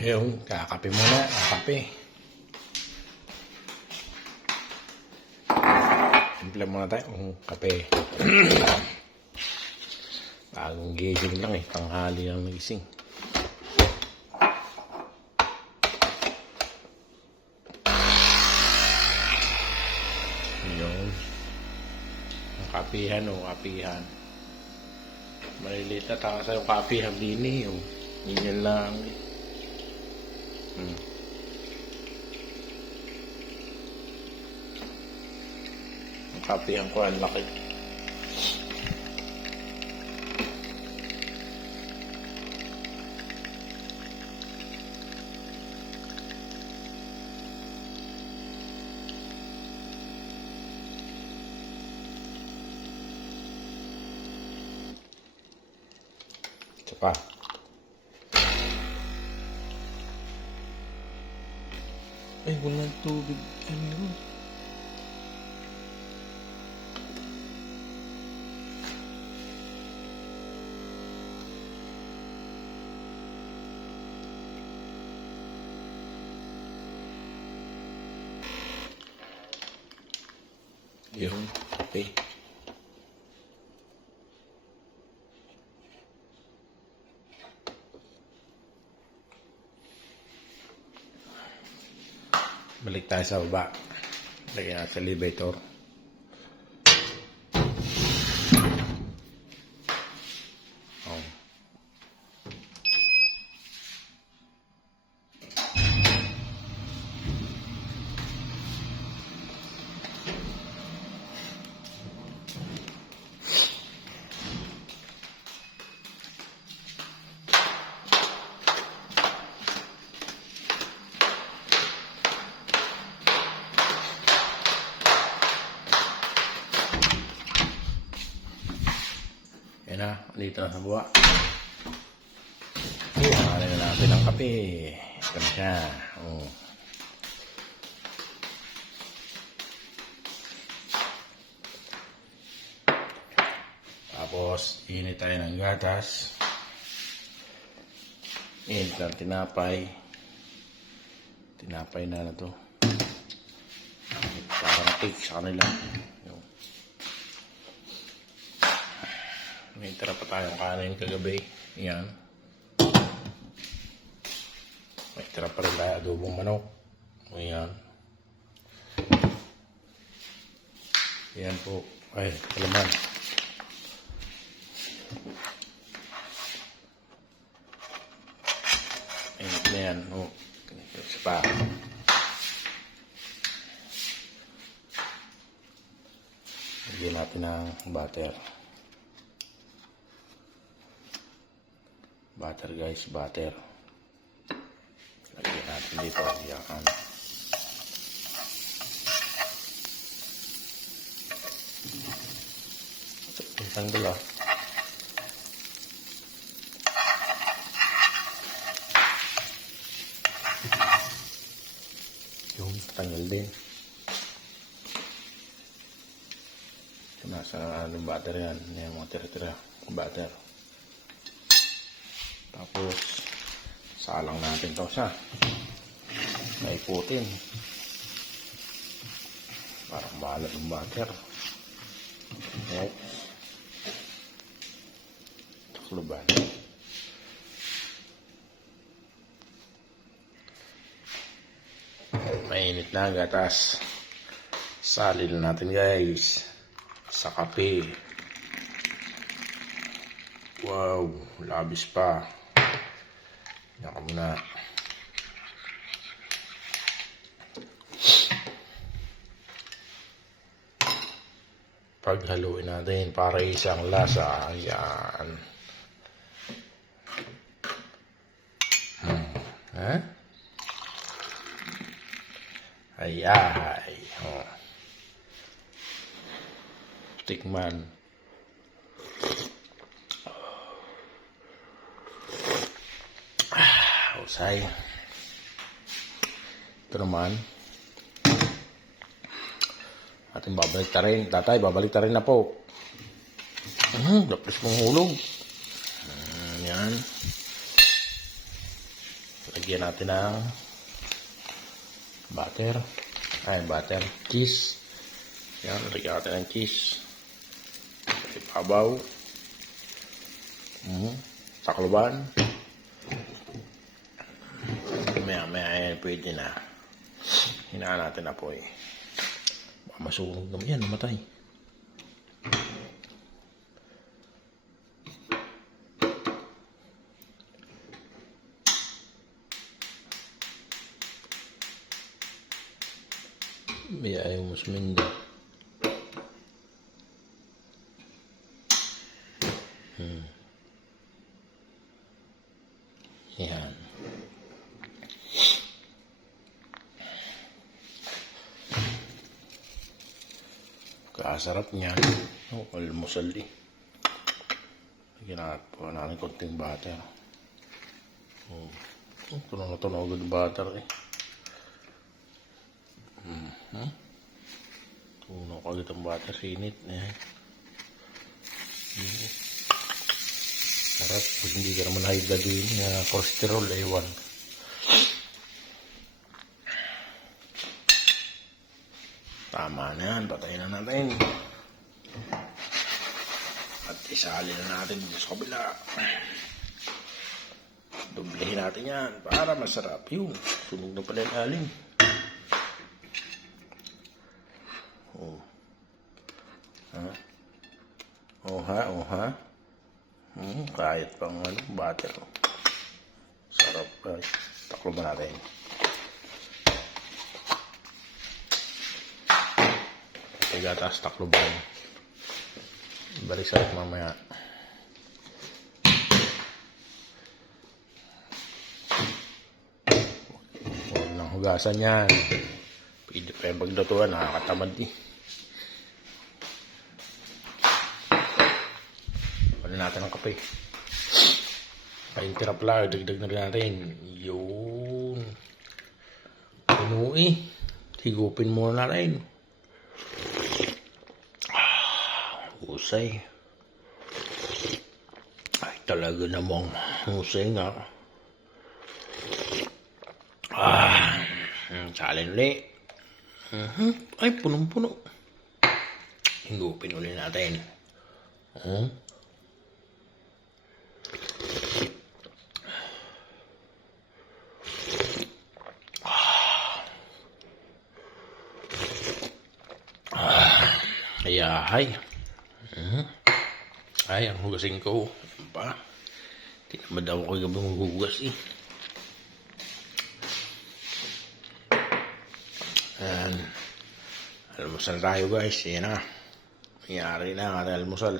Ayun, kakape muna. Kakape. Simple muna tayo. Kape. Bagong gising lang eh. Tanghali lang nagising. Yun. Ang kapihan o kapihan. Maliliit na taka yung kapihan din eh. Ganyan lang eh. Ang kapihan ko ang laki. Ito pa. Ay, walang tubig. Ano yun? Yung kape. Balik tayo sa baba. Lagyan natin sa elevator. Oh. Yan na, dito na sa buwa. Pangalan na natin ang kape. Ito na siya. Oh. Tapos, init tayo ng gatas. Init ng tinapay. Tinapay na to. Parang cake sa kanila. May tira pa tayong kanin kagabi. Yan. May tira pa rin tayo adobong manok. Yan. Yan po. Ay, kalaman. Init na yan. Isa pa. Lagyan natin ng butter. Butter guys, butter. Lagyan natin dito. Yan. Isang dala. Yung tanggal din. Ito nasa butter yan. Yung mga tira-tira. Butter. Tapos, salang natin ito siya. Naiputin. Parang balat ng butter. Okay. Takluban. Mainit na gatas. Salil natin guys. Sa kape. Wow, labis pa. Yan ka muna. Paghaluin natin para isang lasa. Ayan. Ha? Ay. Oh. Tikman. Usay. Ito naman. Ating babalik ta rin. Tatay, babalik ta rin na po. Lapis mong hulog. Yan. Lagyan natin ng butter. Butter. Cheese. Yan, lagyan natin ng cheese. Ipabaw. Takloban. Maya, pwede na. Hinaan natin na po eh. Baka masunog naman yan, namatay. May ayaw mo sumindo. Yan. Kasarap niyan. Almusal eh. Lagyan natin konting butter. Tunog agad butter eh. Tunog agad ang butter sa init. Sarap. Pag hindi ka naman high blood yun, cholesterol, ewan. Tama na yan. Patayin na natin. At isali na natin sa kabila. Doblehin natin yan para masarap. Yun. Sunog na pala yung aling. Kahit pang butter. Sarap guys. Taklo ba natin? Gatas taklo ba? Balik sa mamaya. Huwag nang hugasan yan. Pwede pa yung paglutuan. Nakakatamad eh. Wala natin ang kape. Kayong tirapla. Dagdag na rin natin. Yun. Puno eh. Higupin muna natin. Husay. Ay, talaga namang husay nga. Salin ulit. Ay, punong-puno. Higupin ulit natin. Ay. Ay, ang hugasin ko. Ano pa? Tinamad ako kayo gabi maghugas eh. Ayan. Almusal tayo guys. Yan na. Mayari na ang ating almusal.